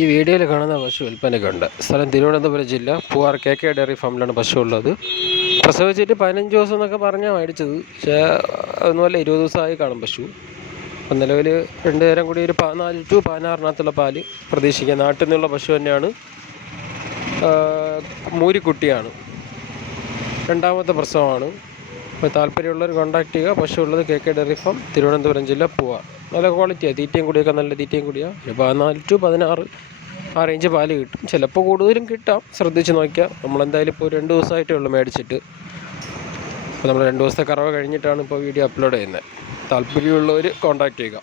ഈ വീഡിയോയിൽ കാണുന്ന പശു വിൽപ്പനയ്ക്കുണ്ട്. സ്ഥലം തിരുവനന്തപുരം ജില്ല, പൂവാർ KK ഡയറി ഫാമിലാണ് പശു ഉള്ളത്. പ്രസവിച്ചിട്ട് 15 ദിവസം എന്നൊക്കെ പറഞ്ഞാൽ മേടിച്ചത്. പക്ഷേ അതൊന്നുമല്ല, 20 ദിവസമായി കാണും പശു. അപ്പം നിലവിൽ 2 നേരം കൂടി ഒരു 14 to 16 പാല് പ്രതീക്ഷിക്കുക. നാട്ടിൽ നിന്നുള്ള പശു തന്നെയാണ്. മൂരിക്കുട്ടിയാണ്, 2ാമത്തെ പ്രസവമാണ്. അപ്പോൾ താല്പര്യമുള്ളവർ കോൺടാക്ട് ചെയ്യുക. പശു ഉള്ളത് KK ഡയറി ഫാം, തിരുവനന്തപുരം ജില്ല, പൂവാർ. നല്ല ക്വാളിറ്റിയാണ്, തീറ്റയും കൂടിയൊക്കെ നല്ല തീറ്റയും കൂടിയാണ്. ഒരു 14 to 16 ആ റേഞ്ച് പാല് കിട്ടും. ചിലപ്പോൾ കൂടുതലും കിട്ടാം, ശ്രദ്ധിച്ച് നോക്കിയാൽ. നമ്മളെന്തായാലും ഇപ്പോൾ 2 ദിവസമായിട്ടേ ഉള്ളൂ മേടിച്ചിട്ട്. അപ്പോൾ നമ്മൾ 2 ദിവസത്തെ കറവ കഴിഞ്ഞിട്ടാണ് ഇപ്പോൾ വീഡിയോ അപ്ലോഡ് ചെയ്യുന്നത്. താല്പര്യമുള്ളവർ കോൺടാക്ട് ചെയ്യുക.